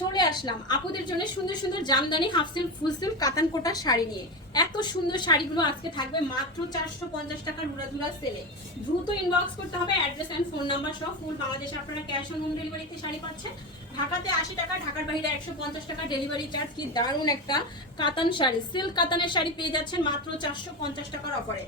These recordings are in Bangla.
চলে আসলাম আপুদের জন্য সুন্দর সুন্দর জামদানি হাফ সিল্ক ফুল সিল্ক কাতান কোটা শাড়ি নিয়ে। এত সুন্দর শাড়িগুলো আজকে থাকবে মাত্র 450 টাকার উড়াধুরা সেলে। দ্রুত ইনবক্স করতে হবে, অ্যাড্রেস এন্ড ফোন নাম্বার সহ। ফুল বাংলাদেশে আপনারা ক্যাশ অন হোম ডেলিভারিতে শাড়ি পাচ্ছেন। ঢাকাতে 80 টাকা, ঢাকার বাইরে 150 টাকা ডেলিভারি চার্জ। কি দারুণ একটা কাতান শাড়ি, সিল্ক কাতানের শাড়ি পেয়ে যাচ্ছেন মাত্র 450 টাকার অফারে।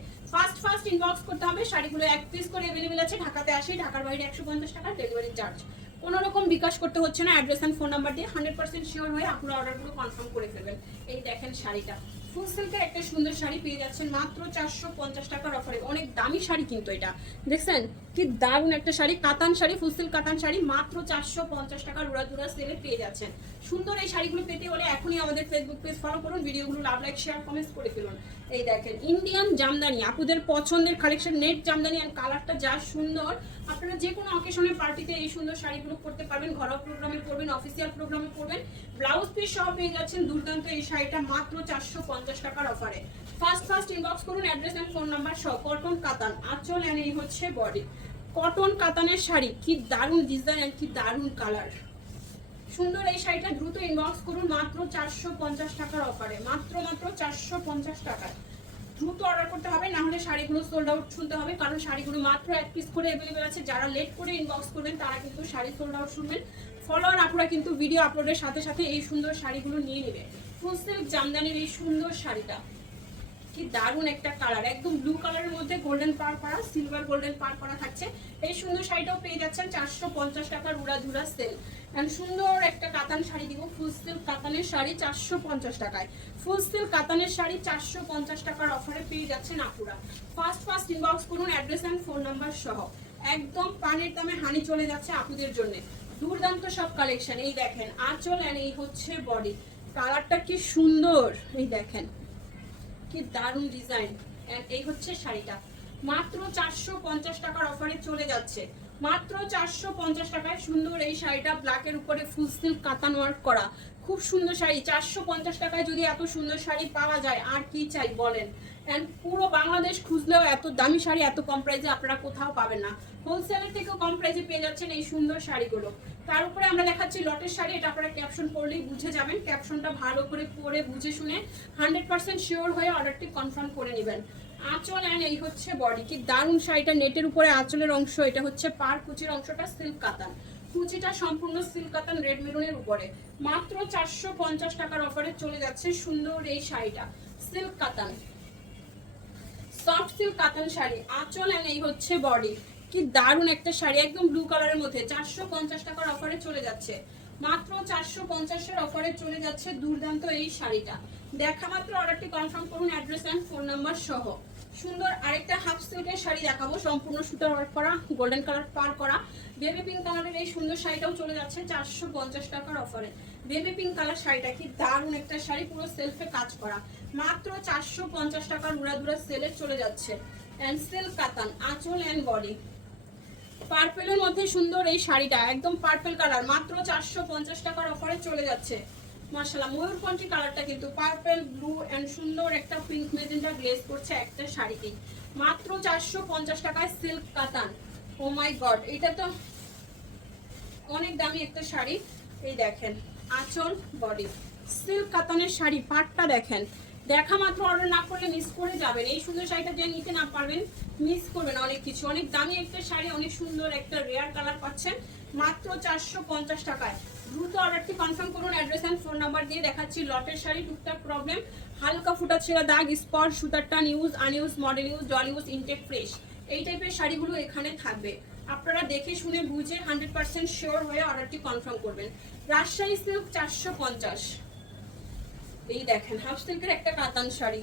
ফার্স্ট ইনবক্স করতে হবে। শাড়িগুলো এক পিস করে অ্যাভেলেবেল আছে। ঢাকাতে 80, ঢাকার বাইরে 150 টাকা ডেলিভারি চার্জ। কোনো রকম বিকাশ করতে হচ্ছে না, অ্যাড্রেস এন্ড ফোন নাম্বার দিয়ে 100% শিওর হয়ে আপনারা অর্ডারগুলো কনফার্ম করে ফেলবেন। এই দেখেন শাড়িটা, ফুল সিল্কের একটা সুন্দর শাড়ি পেয়ে যাচ্ছেন মাত্র 450 টাকার অফারে। অনেক দামি শাড়ি কিন্তু এটা, দেখছেন কি দারুণ একটা শাড়ি, কাতান শাড়ি, ফুল সিল্ক কাতান শাড়ি মাত্র 450 টাকার উড়াধুরা সেলে পেয়ে যাচ্ছেন। সুন্দর এই শাড়িগুলো পেতে হলে এখনই আমাদের ফেসবুক পেজ ফলো করুন, ভিডিওগুলো লাভ লাইক শেয়ার কমেন্টস করে ফেলুন। এই দেখেন ইন্ডিয়ান জামদানি, আপুদের পছন্দের কালেকশন, নেট জামদানি। এন্ড কালারটা যা সুন্দর, আপনারা যে কোনো অকেশনের পার্টিতে এই সুন্দর শাড়িগুলো পরতে পারবেন। ঘরোয়া প্রোগ্রামে পরবেন, অফিসিয়াল প্রোগ্রামে পরবেন। ব্লাউজ পিস সহ পেয়ে যাচ্ছেন দুর্দান্ত এই শাড়িটা মাত্র 450 টাকার অফারে। ফার্স্ট ইনবক্স করুন, অ্যাড্রেস এন্ড ফোন নাম্বার সহ। কটন কাতান আঁচল এন্ড এই হচ্ছে বডি। কটন কাতানের শাড়ি, কি দারুণ ডিজাইন এন্ড কি দারুণ কালার। সুন্দর এই শাড়িটা দ্রুত ইনবক্স করুন মাত্র 450 টাকার অফারে। মাত্র 450 টাকায় দ্রুত অর্ডার করতে হবে, না হলে শাড়িগুলো সোল্ড আউট শুনতে হবে। কারণ শাড়িগুলো মাত্র এক পিস করে অ্যাভেলেবেল আছে। যারা লেট করে ইনবক্স করবেন তারা কিন্তু শাড়ি সোল্ড আউট শুনবেন। ফলোয়ার আপুরা কিন্তু ভিডিও আপলোডের সাথে সাথে এই সুন্দর শাড়িগুলো নিয়ে নেবে। ফুল সিল্ক জামদানির এই সুন্দর শাড়িটা, কি দারুণ একটা কালার, একদম ব্লু কালারের মধ্যে গোল্ডেন পার করা, সিলভার গোল্ডেন পার করা থাকছে। এই সুন্দর শাড়িটাও পেয়ে যাচ্ছেন 450 টাকার উড়াধুরা সেল। এন্ড সুন্দর একটা কাতান শাড়ি দিব, ফুল সিল্ক কাতানের শাড়ি 450 টাকায়। ফুল সিল্ক কাতানের শাড়ি 450 টাকার অফারে পেয়ে যাচ্ছেন আপুরা। ফার্স্ট ইনবক্স করুন, অ্যাড্রেস এন্ড ফোন নাম্বার সহ। একদম পানির দামে হানি চলে যাচ্ছে আপুদের জন্য। দুর্দান্ত সব কালেকশন। এই দেখেন আঁচল এন্ড এই হচ্ছে বডি। কালারটা কি সুন্দর, এই দেখেন কি দারুণ ডিজাইন। এই হচ্ছে শাড়িটা মাত্র 450 টাকার অফারে চলে যাচ্ছে। মাত্র 450 টাকায় সুন্দর এই শাড়িটা, ব্ল্যাকের উপরে ফুল সিল্ক কাতান ওয়ার্ক করা, খুব সুন্দর শাড়ি। 450 টাকায় যদি এত সুন্দর শাড়ি পাওয়া যায় আর কি চাই বলেন। এন্ড পুরো বাংলাদেশ খুঁজলেও এত দামি শাড়ি এত কম প্রাইসে আপনারা কোথাও পাবেন না। হোলসেলের থেকেও কম প্রাইসে পেয়ে যাচ্ছেন এই সুন্দর শাড়িগুলো। তার উপরে আমরা দেখাচ্ছি লটের শাড়ি। এটা আপনারা ক্যাপশন পড়লেই বুঝে যাবেন। ক্যাপশনটা ভালো করে পড়ে বুঝে শুনে 100% শিওর হয়ে অর্ডারটি কনফার্ম করে নেবেন। আঁচল এন্ড এই হচ্ছে বডি। কি দারুণ শাড়িটা, নেটের উপরে আঁচলের অংশ, এটা হচ্ছে পার কুচির অংশটা সিল্ক কাতান, কুচিটা সম্পূর্ণ সিল্ক কাতান রেড মেরুনের উপরে। মাত্র 450 টাকার অফারে চলে যাচ্ছে সুন্দর এই শাড়িটা, সিল্ক কাতান, সফট সিল্ক কাতান শাড়ি। আঁচল এন্ড এই হচ্ছে বডি। কি দারুণ একটা শাড়ি, একদম ব্লু কালারের মধ্যে 450 টাকার অফারে চলে যাচ্ছে। মাত্র 450 এর অফারে চলে যাচ্ছে দুর্দান্ত এই শাড়িটা। দেখা মাত্র অর্ডারটি কনফার্ম করুন, অ্যাড্রেস এন্ড ফোন নাম্বার সহ। সুন্দর আরেকটা হাফ সিল্কের শাড়ি দেখাবো, সম্পূর্ণ সুতার ওয়ার্ক করা, গোল্ডেন কালার পার করা। বেবি পিঙ্ক কালারের এই সুন্দর শাড়িটাও চলে যাচ্ছে 450 টাকার অফারে। বেবি পিঙ্ক কালার শাড়িটা কি দারুণ একটা শাড়ি, পুরো সেলফে কাজ করা। মাত্র 450 টাকার উড়াধুরা সেলে চলে যাচ্ছে। এন্ড সিল্ক কাতান আঁচল এন্ড বডি। পার্পেলের মধ্যে সুন্দর এই শাড়িটা, একদম পার্পেল কালার, মাত্র 450 টাকার অফারে চলে যাচ্ছে। মাশাআল্লাহ, ময়ূরকণ্ঠী কালারটা কিন্তু পার্পেল ব্লু এন্ড সুন্দর একটা পিঙ্ক মেজেন্টা গ্লেজ করছে একটা শাড়িতে। মাত্র 450 টাকায় সিল্ক কাতান। ও মাই গড, এটা তো অনেক দামি একটা শাড়ি। এই দেখেন আঁচল বডি, সিল্ক কাতানের শাড়ি, পাটটা দেখেন। দেখা মাত্র অর্ডার না করলে মিস করে যাবেন। এই সুন্দর শাড়িটা যে নিতে না পারবেন মিস করবেন অনেক কিছু। অনেক দামি একটা শাড়ি, অনেক সুন্দর একটা রেয়ার কালার পাচ্ছেন মাত্র 450 টাকায়। দ্রুত অর্ডারটি কনফার্ম করুন, অ্যাড্রেস এন্ড ফোন নাম্বার দিয়ে দেখাচ্ছি লটের শাড়ি। টুকটাক প্রবলেম, হালকা ফুটা ছেঁড়া দাগ, স্পট, সুতার টান, use unuse, model use, doll use, intact fresh, এই টাইপের শাড়িগুলো এখানে থাকবে। আপনারা দেখে শুনে বুঝে 100% শিওর হয়ে অর্ডারটি কনফার্ম করবেন। রাজশাহী সিল্ক 450। এই দেখেন হাফ সিল্কের একটা কাতান শাড়ি,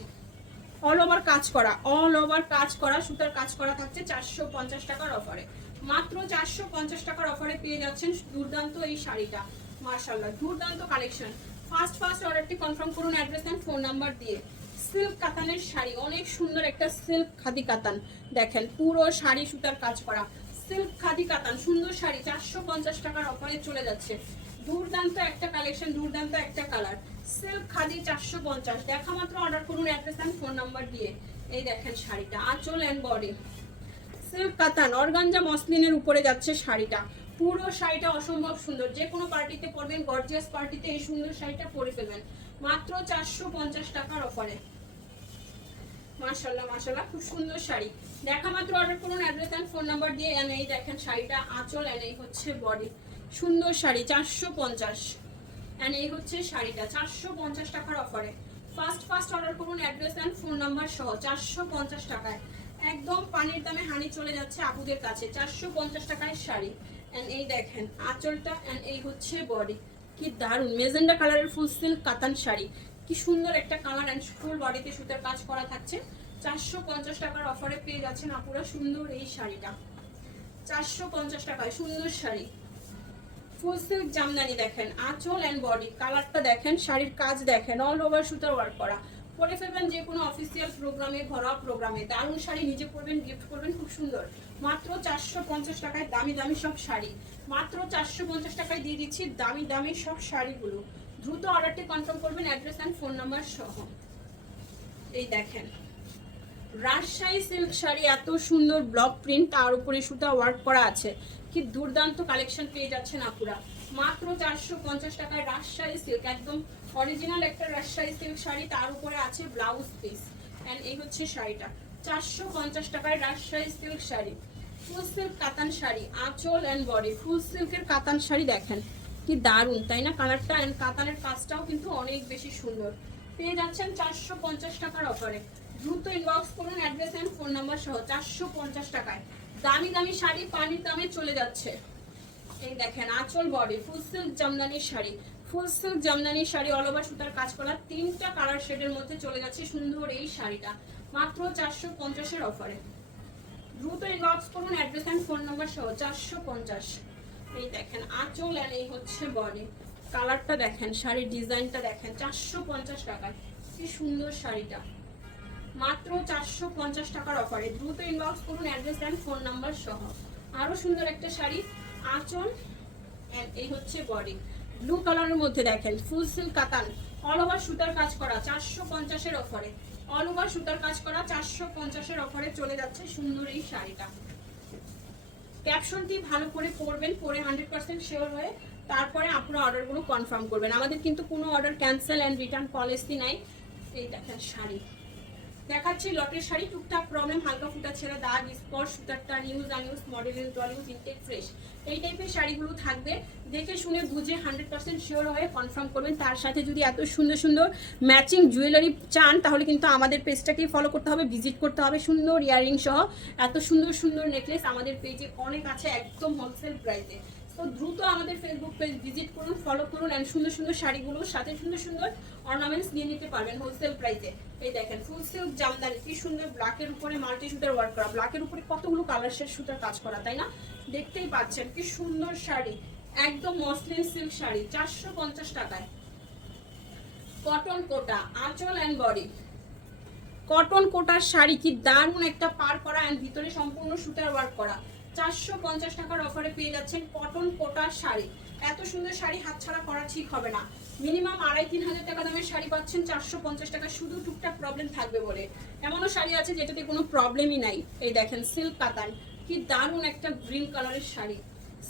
অল ওভার কাজ করা, অল ওভার কাজ করা, সুতার কাজ করা থাকছে 450 টাকার অফারে। মাত্র 450 টাকার অফারে পেয়ে যাচ্ছেন দুর্দান্ত এই শাড়িটা। মাশাআল্লাহ, দুর্দান্ত কালেকশন। ফার্স্ট অর্ডারটি কনফার্ম করুন, অ্যাড্রেস এন্ড ফোন নাম্বার দিয়ে। সিল্ক কাতানের শাড়ি, অনেক সুন্দর একটা সিল্ক খাদি কাতান। দেখেন পুরো শাড়ি সুতার কাজ করা, সিল্ক খাদি কাতান, সুন্দর শাড়ি 450 টাকার অফারে চলে যাচ্ছে। দুর্দান্ত একটা কালেকশন, দুর্দান্ত একটা কালার, সিল্ক খাদি 450। দেখা মাত্র অর্ডার করুন, অ্যাড্রেস এন্ড ফোন নাম্বার দিয়ে। এই দেখেন শাড়িটা, আঁচল এন্ড বডি, সিল্ক কাতান, অর্গানজা মসলিনের উপরে যাচ্ছে শাড়িটা। পুরো শাড়িটা অসম্ভব সুন্দর, যে কোনো পার্টিতে পরবেন, গর্জিয়াস পার্টিতে এই সুন্দর শাড়িটা পরে ফেলবেন মাত্র 450 টাকার অফারে। মাশাআল্লাহ মাশাআল্লাহ, খুব সুন্দর শাড়ি। দেখা মাত্র অর্ডার করুন, অ্যাড্রেস এন্ড ফোন নাম্বার দিয়ে। এন্ড এই দেখেন শাড়িটা আঁচল, এন্ড এই হচ্ছে বডি, সুন্দর শাড়ি 450। এন্ড এই হচ্ছে শাড়িটা 450 টাকার অফারে। ফার্স্ট অর্ডার করুন, অ্যাড্রেস এন্ড ফোন নাম্বার সহ 450 টাকায়। একদম পানির দামে হানি চলে যাচ্ছে আপুদের কাছে। 450 টাকায় শাড়ি। এন্ড এই দেখেন আঁচলটা, এন্ড এই হচ্ছে বডি, কি দারুন মেজেন্ডা কালারের ফুল সিল্ক কাতান শাড়ি, কি সুন্দর একটা কালার। এন্ড ফুল বডিতে সুতার কাজ করা থাকছে। 450 টাকার অফারে পেয়ে যাচ্ছেন আপুরা সুন্দর এই শাড়িটা 450 টাকায়। সুন্দর শাড়ি, ফুল সিল্ক জামদানি, দেখেন আঁচল এন্ড বডি, কালারটা দেখেন, শাড়ির কাজ দেখেন, অল ওভার সুতার ওয়ার্ক করা। পরে ফেলবেন যে কোনো অফিসিয়াল প্রোগ্রামে, ঘরোয়া প্রোগ্রামে। দারুণ শাড়ি, নিজে পরবেন, গিফট করবেন, খুব সুন্দর। মাত্র 450 টাকায় দামি দামি সব শাড়ি, মাত্র 450 টাকায় দিয়ে দিচ্ছি দামি দামি সব শাড়িগুলো। দ্রুত অর্ডারটি কনফার্ম করবেন, অ্যাড্রেস অ্যান্ড ফোন নাম্বার সহ। এই দেখেন রাজশাহী সিল্ক শাড়ি, এত সুন্দর ব্লক প্রিন্ট, তার উপরে সুতা ওয়ার্ক করা আছে, কি দুর্দান্ত কালেকশন পেয়ে যাচ্ছেন আপুরা মাত্র 450 টাকায়। রাজশাহী সিল্ক, একদম অরিজিনাল একটা রাজশাহী সিল্ক শাড়ি, তার উপরে আছে ব্লাউজ পিস। এন্ড এই হচ্ছে শাড়িটা 450 টাকায় Rajshahi silk sari. Full silk কাতান শাড়ি, আঁচল এন্ড বডি, ফুল সিল্কের কাতান শাড়ি, দেখেন কি দারুন তাই না কালারটা। এন্ড কাতানের কাজটাও কিন্তু অনেক বেশি সুন্দর। পেয়ে যাচ্ছেন 450 টাকার অফারে। দ্রুত ইনবক্স করুন, অ্যাড্রেস এন্ড ফোন নাম্বার সহ। 450 টাকায় দামি দামি শাড়ি পানির দামে চলে যাচ্ছে। এই দেখেন আঁচল body, full silk jamdani sari, full silk jamdani sari, all over সুতার কাজ করা, 3টা কালার শেডের মধ্যে চলে যাচ্ছে সুন্দর এই শাড়িটা মাত্র 450 এর অফারে। দ্রুত ইনবক্স করুন, অ্যাড্রেস এন্ড ফোন নাম্বার সহ। 450। এই দেখেন আঁচল, এন্ড এই হচ্ছে বডি, কালারটা দেখেন, শাড়ির ডিজাইনটা দেখেন। 450 টাকায় কি সুন্দর শাড়িটা মাত্র 450 টাকার অফারে। দ্রুত ইনবক্স করুন, অ্যাড্রেস এন্ড ফোন নাম্বার সহ। আরো সুন্দর একটা শাড়ি, আঁচল এন্ড এই হচ্ছে বডি, ব্লু কালারের মধ্যে দেখেন ফুল সিল্ক কাতান, অল ওভার সুতার কাজ করা, 450 এর অফারে। অল ওভার সুতার কাজ করা 450 এর অফারে চলে যাচ্ছে সুন্দর এই শাড়িটা। ক্যাপশনটি ভালো করে পড়বেন, পরে 100% শিওর হয়ে তারপরে আপনারা অর্ডারগুলো কনফার্ম করবেন। আমাদের কিন্তু কোনো order cancel and return policy নাই। এই দেখেন শাড়ি দেখাচ্ছি, লটের শাড়ি, টুকটাক প্রবলেম, হালকা ফুটা ছেঁড়া, দাগ, স্পট, সুতারটা নিউজ আনইউজ, মডেল টলিউজ, ইনটেক ফ্রেশ, এই টাইপের শাড়িগুলো থাকবে। দেখে শুনে বুঝে 100% শিওর হয়ে কনফার্ম করবেন। তার সাথে যদি এত সুন্দর সুন্দর ম্যাচিং জুয়েলারি চান, তাহলে কিন্তু আমাদের পেজটাকেই ফলো করতে হবে, ভিজিট করতে হবে। সুন্দর ইয়ারিং সহ এত সুন্দর সুন্দর নেকলেস আমাদের পেজে অনেক আছে, একদম হোলসেল প্রাইসে। তো দ্রুত আমাদের ফেসবুক পেজ ভিজিট করুন, ফলো করুন, এন্ড সুন্দর সুন্দর শাড়িগুলোর সাথে সুন্দর সুন্দর অর্নামেন্টস নিয়ে নিতে পারবেন হোলসেল প্রাইসে। এই দেখেন ফুল সিল্ক জামদানি, কি সুন্দর ব্ল্যাকের উপরে মাল্টি সুতার ওয়ার্ক করা, ব্ল্যাকের উপরে কতগুলো কালার শেড সুতার কাজ করা, তাই না? দেখতেই পাচ্ছেন কি সুন্দর শাড়ি, একদম মসলিন সিল্ক শাড়ি 450 টাকায়। কটন কোটা, আঁচল এন্ড বডি, কটন কোটার শাড়ি, কি দারুণ একটা পার করা এন্ড ভিতরে সম্পূর্ণ সুতার ওয়ার্ক করা। 450 টাকার অফারে পেয়ে যাচ্ছেন কটন কোটার শাড়ি। এত সুন্দর শাড়ি হাতছাড়া করা ঠিক হবে না। মিনিমাম 2,500-3 হাজার টাকা দামের শাড়ি পাচ্ছেন 450 টাকা, শুধু টুকটাক প্রবলেম থাকবে বলে। এমনও শাড়ি আছে যেটাতে কোনো প্রবলেমই নাই। এই দেখেন সিল্ক কাতান, কি দারুণ একটা গ্রিন কালারের শাড়ি,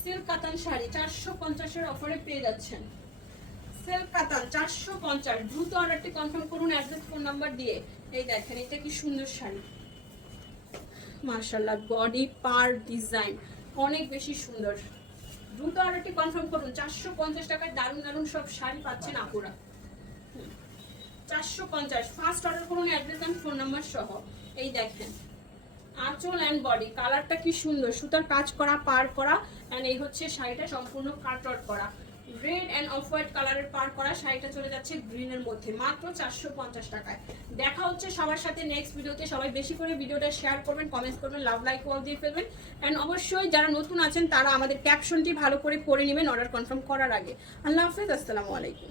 সিল্ক কাতান শাড়ি 450 এর অফারে পেয়ে যাচ্ছেন। সিল্ক কাতান 450। দ্রুত অর্ডারটি কনফার্ম করুন, অ্যাড্রেস ফোন নাম্বার দিয়ে। এই দেখেন এটা কি সুন্দর শাড়ি, মাশাআল্লাহ, বডি পার ডিজাইন অনেক বেশি সুন্দর। দ্রুত অর্ডারটি কনফার্ম করুন। 450 টাকায় দারুণ দারুণ সব শাড়ি পাচ্ছেন আপুরা। 450। ফার্স্ট অর্ডার করুন, অ্যাড্রেস এন্ড ফোন নাম্বার সহ। এই দেখেন আঁচল এন্ড বডি, কালারটা কি সুন্দর, সুতার কাজ করা, পার করা, এন্ড এই হচ্ছে শাড়িটা সম্পূর্ণ কাট আউট করা, রেড এন্ড অফ হোয়াইট কালারের পার করা। শাড়িটা চলে যাচ্ছে গ্রিনের মধ্যে মাত্র 450 টাকায়। দেখা হচ্ছে সবার সাথে নেক্সট ভিডিওতে। সবাই বেশি করে ভিডিওটা শেয়ার করবেন, কমেন্টস করবেন, লাভ লাইক ওয়াল দিয়ে ফেলবেন। এন্ড অবশ্যই যারা নতুন আছেন তারা আমাদের ক্যাপশনটি ভালো করে পড়ে নেবেন অর্ডার কনফার্ম করার আগে। আল্লাহ হাফেজ, আসসালামু আলাইকুম।